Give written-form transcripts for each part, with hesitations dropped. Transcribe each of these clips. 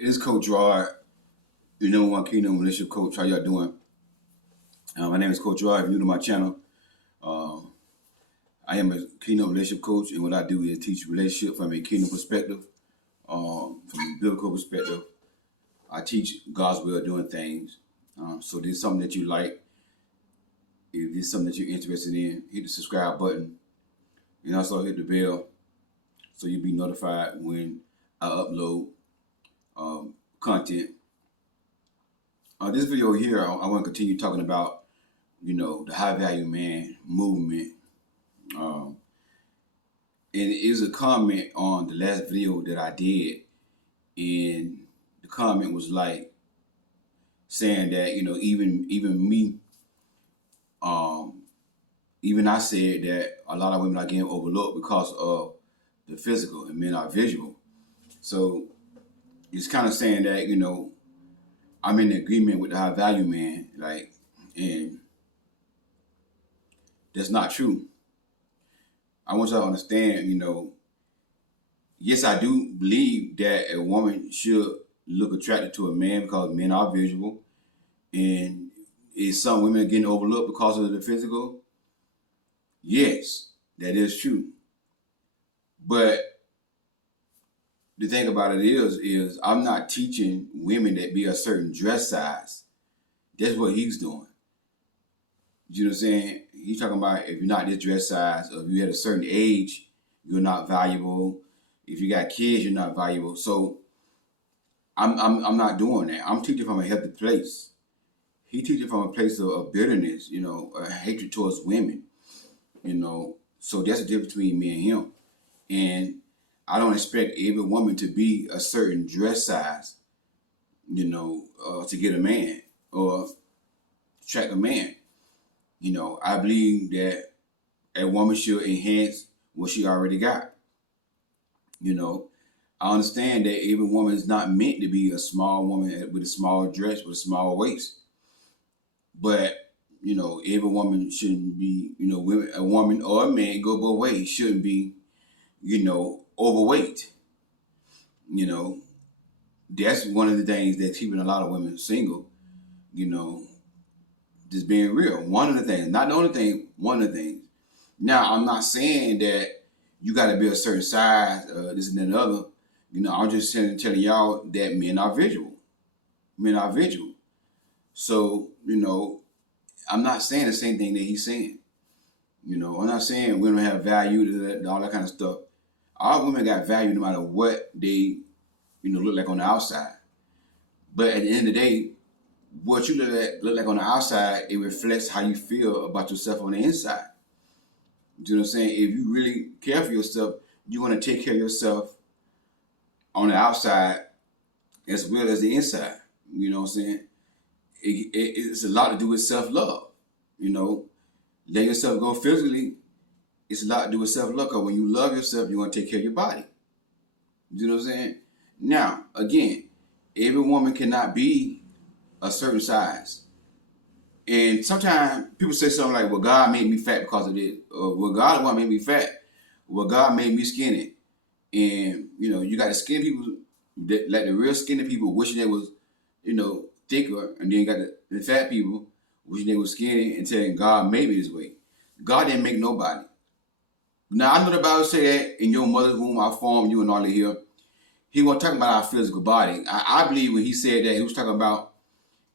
It is Coach Rod, your number one Kingdom Relationship Coach. How y'all doing? My name is Coach Rod. If you're new to my channel, I am a Kingdom Relationship Coach, and what I do is teach relationship from a Kingdom perspective, from a biblical perspective. I teach God's way of doing things. So if this is something that you like, if this is something that you're interested in, hit the subscribe button, and also hit the bell so you'll be notified when I upload content. This video here, I want to continue talking about, the high value man movement. And it was a comment on the last video that I did, and the comment was like saying that even me, even I said that a lot of women are getting overlooked because of the physical, and men are visual. So it's kind of saying that I'm in agreement with the high value man, and that's not true. I want y'all to understand, yes, I do believe that a woman should look attracted to a man because men are visual, and is some women getting overlooked because of the physical? Yes, that is true. But the thing about it is I'm not teaching women that be a certain dress size. That's what he's doing. You know what I'm saying? He's talking about if you're not this dress size, or if you're at a certain age, you're not valuable. If you got kids, you're not valuable. So I'm not doing that. I'm teaching from a healthy place. He teaching from a place of bitterness, a hatred towards women. So that's the difference between me and him. And I don't expect every woman to be a certain dress size, to get a man or attract a man. I believe that a woman should enhance what she already got. I understand that every woman is not meant to be a small woman with a small dress, with a small waist. But, every woman shouldn't be, a woman or a man, go both ways, shouldn't be, overweight. That's one of the things that's keeping a lot of women single, just being real. One of the things, not the only thing, one of the things. Now, I'm not saying that you got to be a certain size, this and that and the other. I'm just telling y'all that men are visual. Men are visual. So, I'm not saying the same thing that he's saying. I'm not saying women have value, all that kind of stuff. All women got value no matter what they, look like on the outside. But at the end of the day, what you look like on the outside, it reflects how you feel about yourself on the inside. You know what I'm saying? If you really care for yourself, you want to take care of yourself on the outside as well as the inside. You know what I'm saying? It's a lot to do with self-love. Letting yourself go physically, it's a lot to do with self-love, because when you love yourself, you want to take care of your body. You know what I'm saying? Now, again, every woman cannot be a certain size. And sometimes people say something like, well, God made me fat because of this. Or, well, God didn't make me fat. Well, God made me skinny. And, you got the skinny people, like the real skinny people wishing they was, thicker. And then you got the fat people wishing they was skinny and saying God made me this way. God didn't make nobody. Now, I know the Bible say that in your mother's womb I formed you and all of here. He wasn't talking about our physical body. I believe when he said that, he was talking about,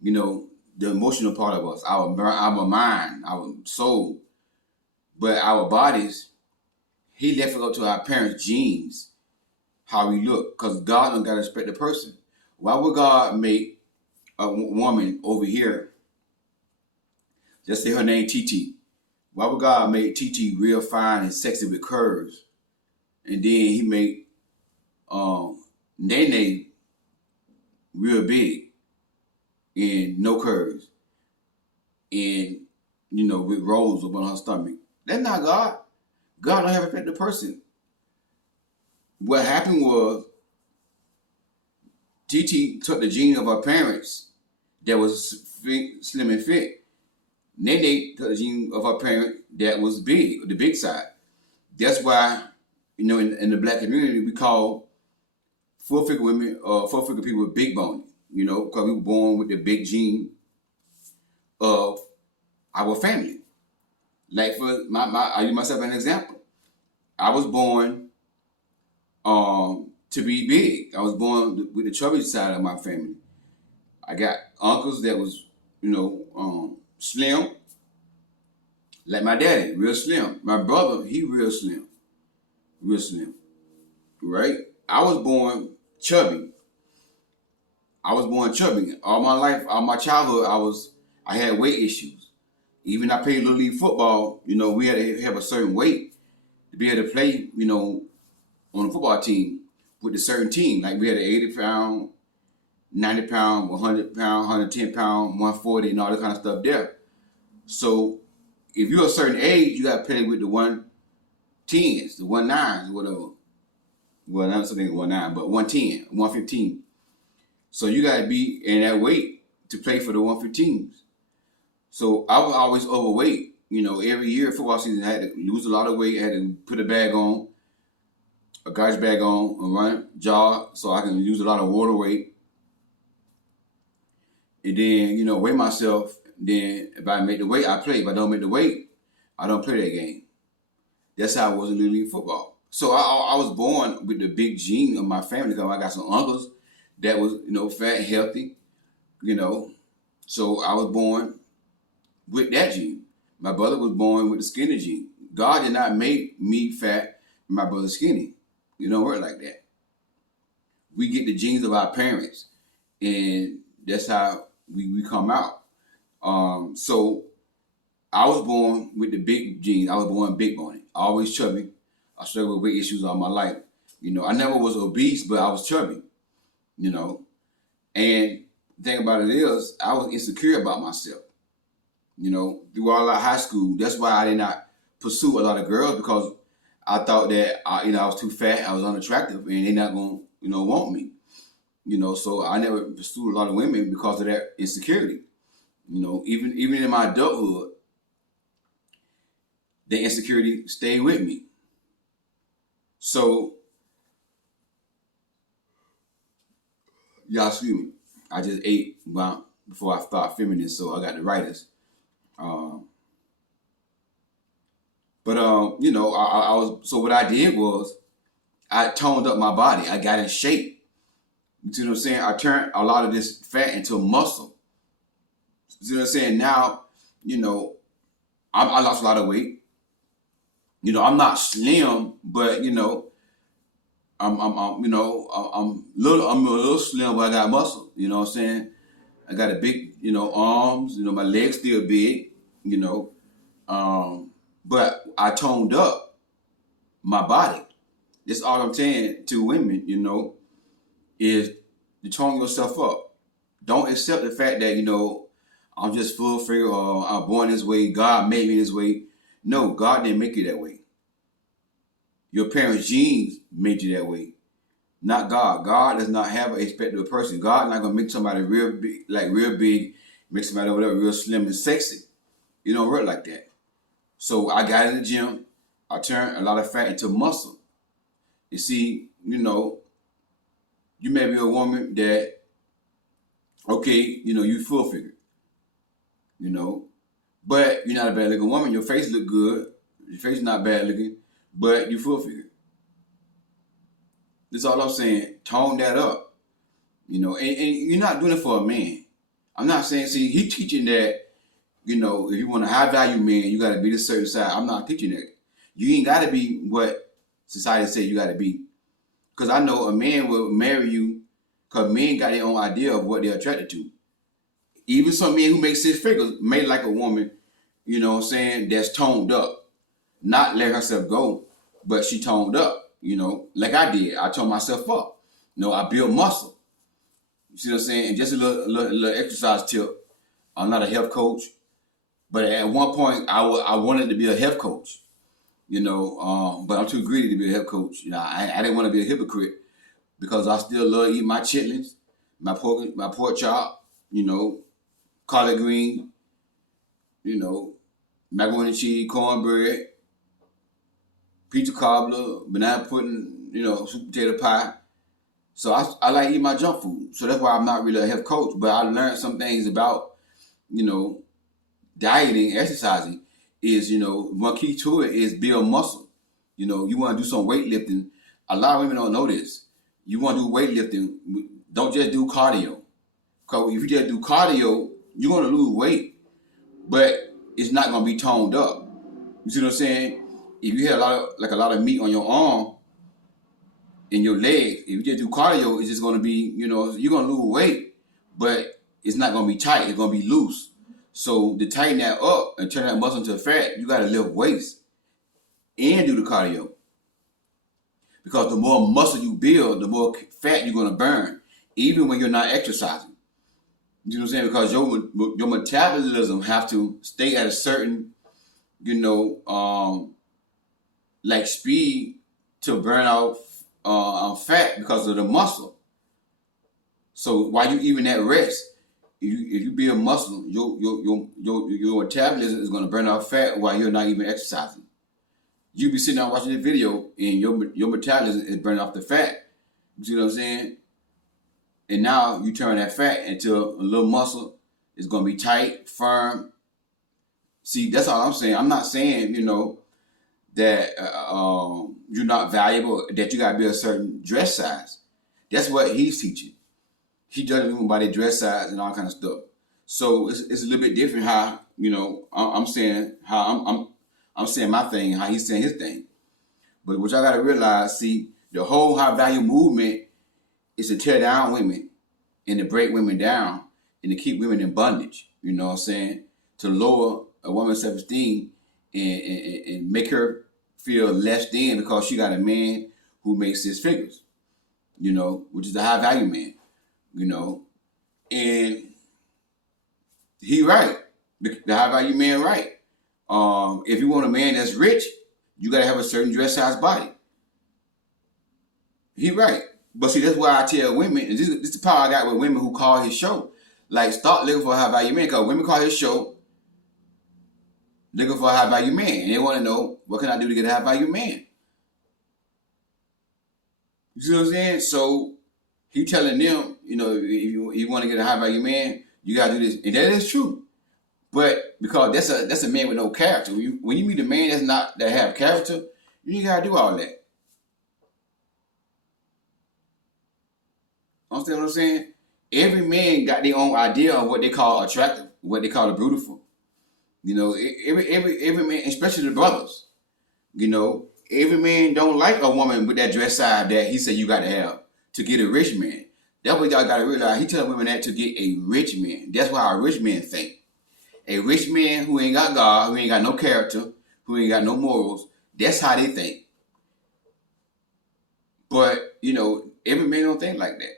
the emotional part of us, our mind, our soul. But our bodies, he left it up to our parents' genes, how we look, because God don't got to respect the person. Why would God make a woman over here, just say her name TT? Why would God make TT real fine and sexy with curves, and then he made Nene real big and no curves, and with rolls up on her stomach? That's not God. God don't have to affect the person. What happened was TT took the gene of her parents that was slim and fit. Nene took the gene of her parent that was big, the big side. That's why, in the black community, we call 4-figure women, 4-figure people with big bone, because we were born with the big gene of our family. Like for I use myself as an example. I was born to be big. I was born with the chubby side of my family. I got uncles that was, slim, like my daddy, real slim. My brother, he real slim, right? I was born chubby. All my life, all my childhood, I had weight issues. Even I played little league football. We had to have a certain weight to be able to play. On a football team with a certain team. Like we had an 80-pound, 90-pound, 100-pound, 110-pound, 140, and all that kind of stuff there. So if you're a certain age, you got to play with the 110s, the 19s, whatever. Well, not something 19, but 110, 115. So you got to be in that weight to play for the 115s. So I was always overweight. Every year football season, I had to lose a lot of weight. I had to put a garbage bag on, and run, jog, so I can use a lot of water weight. And then, weigh myself. Then if I make the weight, I play. If I don't make the weight, I don't play that game. That's how I was in Little League football. So I was born with the big gene of my family because I got some uncles that was, fat and healthy, So I was born with that gene. My brother was born with the skinny gene. God did not make me fat and my brother skinny. It don't work like that. We get the genes of our parents, and that's how we come out. So I was born with the big genes. I was born big boned, always chubby. I struggled with weight issues all my life. I never was obese, but I was chubby. And the thing about it is, I was insecure about myself. Through all of high school, that's why I did not pursue a lot of girls, because I thought that I was too fat, I was unattractive, and they're not gonna want me. So I never pursued a lot of women because of that insecurity. Even in my adulthood, the insecurity stayed with me. So, y'all excuse me, I just ate before I started filming this, so I got the writers. So what I did was I toned up my body. I got in shape. You see what I'm saying? I turned a lot of this fat into muscle. You see what I'm saying? Now, I lost a lot of weight. I'm not slim, but I'm a little slim, but I got muscle. You know what I'm saying? I got a big, arms. My legs still big. But I toned up my body. That's all I'm saying to women, is to tone yourself up. Don't accept the fact that, I'm just full figure or I'm born this way, God made me this way. No, God didn't make you that way. Your parents' genes made you that way, not God. God does not have an expected of a person. God not gonna make somebody real big, make somebody over there real slim and sexy. It don't work like that. So I got in the gym. I turned a lot of fat into muscle. You see, you may be a woman that, okay, you full figure, but you're not a bad looking woman. Your face look good. Your face is not bad looking, but you full figure. That's all I'm saying. Tone that up, and you're not doing it for a man. I'm not saying, see, he teaching that, if you want a high value man, you got to be this certain size. I'm not teaching that. You ain't got to be what society say you got to be. Because I know a man will marry you because men got their own idea of what they're attracted to. Even some men who make 6 figures may like a woman, that's toned up. Not let herself go, but she toned up, like I did. I toned myself up. I built muscle. You see what I'm saying? And just a little exercise tip. I'm not a health coach. But at one point, I wanted to be a health coach, but I'm too greedy to be a health coach. I didn't want to be a hypocrite because I still love eating my chitlins, my pork chop, collard green, macaroni and cheese, cornbread, pizza cobbler, banana pudding, sweet potato pie. So I like eating my junk food. So that's why I'm not really a health coach, but I learned some things about, you know, dieting, exercising is, one key to it is build muscle. You want to do some weightlifting. A lot of women don't know this. You want to do weightlifting, don't just do cardio. Because if you just do cardio, you're going to lose weight, but it's not going to be toned up. You see what I'm saying? If you have a lot of meat on your arm and your legs, if you just do cardio, it's just going to be, you're going to lose weight, but it's not going to be tight. It's going to be loose. So to tighten that up and turn that muscle into fat, you got to lift weights and do the cardio. Because the more muscle you build, the more fat you're going to burn, even when you're not exercising. You know what I'm saying? Because your metabolism have to stay at a certain, like speed to burn out fat because of the muscle. So while you even at rest, if you build muscle, your metabolism is going to burn out fat while you're not even exercising. You be sitting there watching this video and your metabolism is burning off the fat. You see what I'm saying? And now you turn that fat into a little muscle. It's going to be tight, firm. See, that's all I'm saying. I'm not saying, that you're not valuable, that you got to be a certain dress size. That's what he's teaching. He judging people by their dress size and all kind of stuff. So it's a little bit different how, I'm saying how I'm saying my thing, how he's saying his thing. But what y'all got to realize, see, the whole high value movement is to tear down women and to break women down and to keep women in bondage. You know what I'm saying? To lower a woman's self-esteem and make her feel less than because she got a man who makes 6 figures, which is a high value man, and he right. The high value man right. If you want a man that's rich, you got to have a certain dress size body. He right. But see, that's why I tell women, and this is the power I got with women who call his show. Like, start looking for a high value man, because women call his show looking for a high value man. And they want to know, what can I do to get a high value man? You see what I'm saying? So he telling them, if you want to get a high value man, you got to do this. And that is true. But because that's a man with no character. When you meet a man that have character, you ain't got to do all that. Understand what I'm saying? Every man got their own idea of what they call attractive, what they call beautiful. Every man, especially the brothers. Every man don't like a woman with that dress size that he said you got to have to get a rich man. That's what y'all got to realize. He telling women that to get a rich man. That's why a rich man think. A rich man who ain't got God, who ain't got no character, who ain't got no morals, that's how they think. But, every man don't think like that.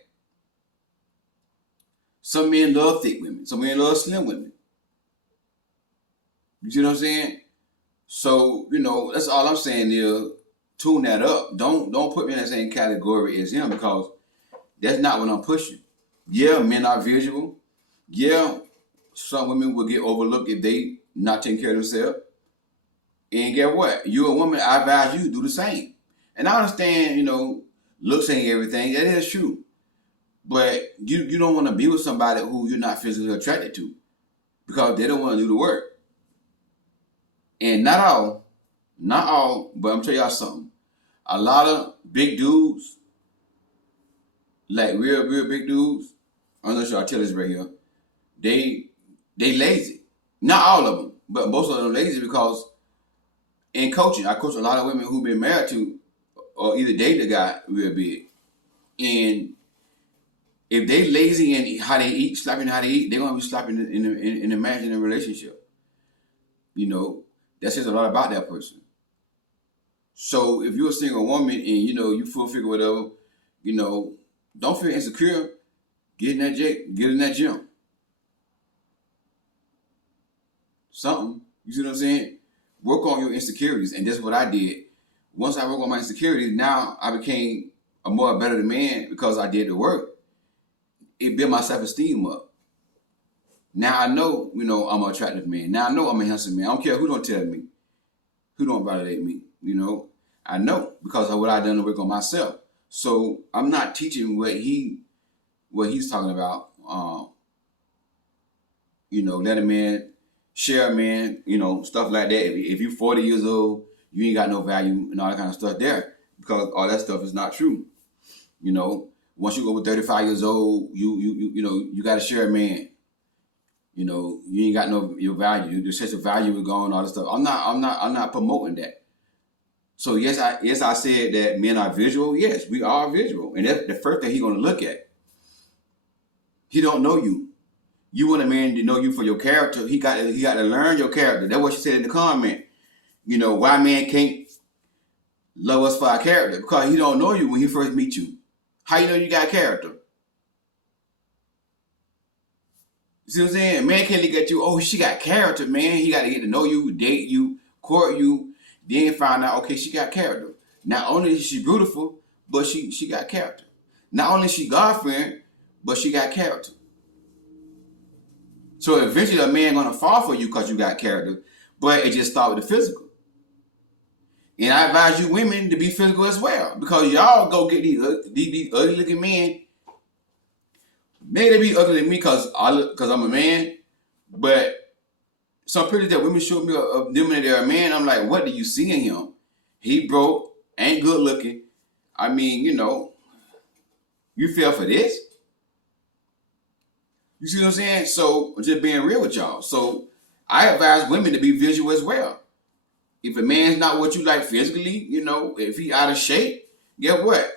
Some men love thick women. Some men love slim women. You see what I'm saying? So, that's all I'm saying is tune that up. Don't put me in that same category as him, because that's not what I'm pushing. Yeah, men are visual. Yeah, some women will get overlooked if they not taking care of themselves. And get what? You're a woman, I advise you to do the same. And I understand, looks ain't everything. That is true. But you don't want to be with somebody who you're not physically attracted to, because they don't want to do the work. And not all, but I'm telling y'all something. A lot of big dudes, like real big dudes, I'm not sure I tell this right here, they lazy. Not all of them, but most of them lazy, because in coaching, I coach a lot of women who've been married to or either dated a guy real big. And if they lazy in how they eat, sloppy how they eat, they're gonna be sloppy in a marriage and a relationship. That says a lot about that person. So if you're a single woman and you full figure whatever, don't feel insecure. Get in that gym. Something. You see what I'm saying? Work on your insecurities, and that's what I did. Once I worked on my insecurities, now I became a more better man because I did the work. It built my self-esteem up. Now I know, I'm an attractive man. Now I know I'm a handsome man. I don't care who don't tell me, who don't validate me. I know because of what I done to work on myself. So I'm not teaching what he's talking about. Let a man share a man, stuff like that. If you're 40 years old, you ain't got no value and all that kind of stuff there, because all that stuff is not true. Once you go over 35 years old, you got to share a man. You ain't got no your value. Your sense of value is gone. All this stuff. I'm not promoting that. So yes, I said that men are visual. Yes, we are visual, and that's the first thing he's gonna look at. He don't know you. You want a man to know you for your character. He got to learn your character. That's what she said in the comment. Why man can't love us for our character? Because he don't know you when he first meet you. How you know you got character? You see what I'm saying? Man can't look at you, oh, she got character, man. He got to get to know you, date you, court you, then find out, okay, she got character. Not only is she beautiful, but she got character. Not only is she God-fearing, but she got character. So eventually a man gonna fall for you because you got character, but it just starts with the physical. And I advise you women to be physical as well, because y'all go get these ugly looking men. Maybe they be ugly than me because I'm a man, but some pictures that women show me of them and they're a man, I'm like, what do you see in him? He broke, ain't good looking. I mean, you fell for this? You see what I'm saying? So I'm just being real with y'all. So I advise women to be visual as well. If a man's not what you like physically, if he out of shape, guess what?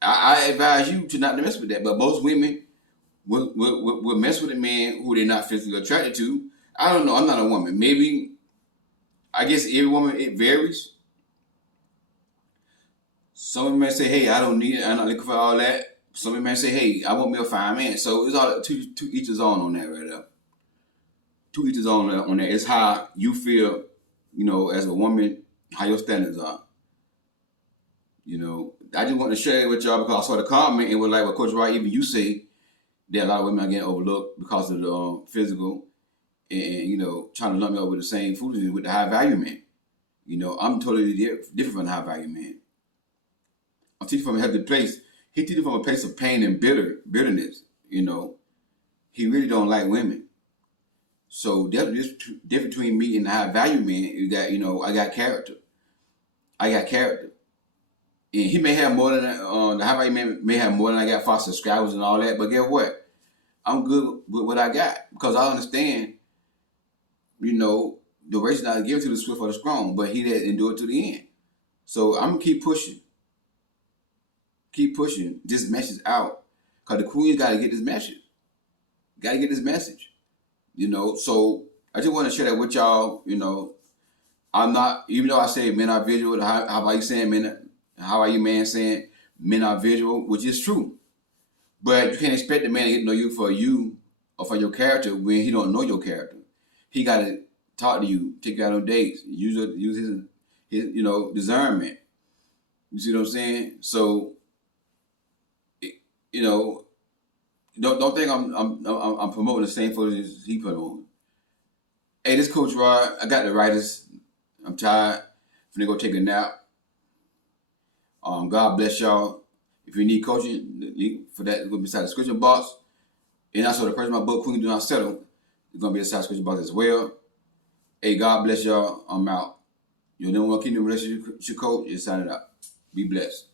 I advise you to not mess with that. But most women will mess with a man who they're not physically attracted to. I don't know. I'm not a woman. Maybe, I guess every woman, it varies. Some women may say, hey, I don't need it. I'm not looking for all that. Some women may say, hey, I want me a fine man. So it's all to each his own on that right there. To each his own on that. It's how you feel, as a woman, how your standards are. I just want to share it with y'all because I saw the comment and was like, well, Coach Wright, even you say that a lot of women are getting overlooked because of the physical and, trying to lump me up with the same foolishness with the high value man. I'm totally different from the high value man. I'm teaching from a healthy place. He teaching from a place of pain and bitterness. He really don't like women. So the difference between me and the high value man is that, I got character. And he may have more than the high value man may have more than I got for subscribers and all that. But guess what? I'm good with what I got because I understand, the race is not given to the swift or the strong, but he that endure to the end. So I'm gonna keep pushing this message out because the queen's got to get this message. So I just want to share that with y'all. I'm not, even though I say men are visual, how about you saying men? How are you man saying men are visual, which is true. But you can't expect the man to know you or for your character when he don't know your character. He got to talk to you, take you out on dates, use his discernment. You see what I'm saying? So, don't think I'm promoting the same footage as he put on. Hey, this Coach Rod. I got the writers. I'm tired. I'm finna go take a nap. God bless y'all. If you need coaching, the link for that is going to be inside the description box. And also the person my book, Queen Do Not Settle, is going to be inside the description box as well. Hey, God bless y'all. I'm out. Your number one kingdom relationship coach is signing out. Be blessed.